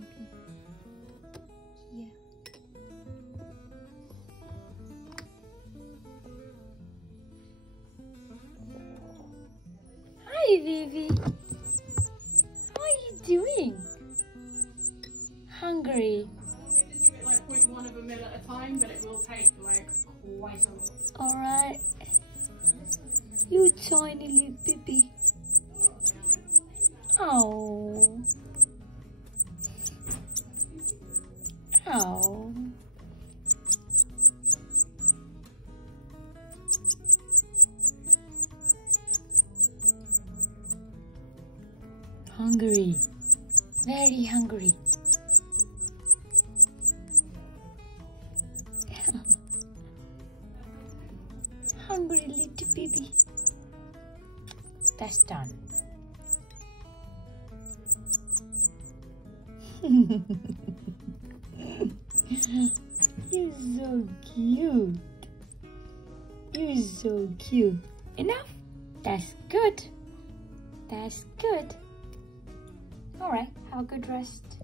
baby. Yeah. Hi, baby. How are you doing? Hungry? Just give it like 0.1 of a mil at a time, but it will take like quite a lot. Alright. You tiny little baby. Oh. Oh. Hungry. Very hungry. Hungry little baby. That's done. You're so cute. You're so cute. Enough? That's good. That's good. Alright, have a good rest.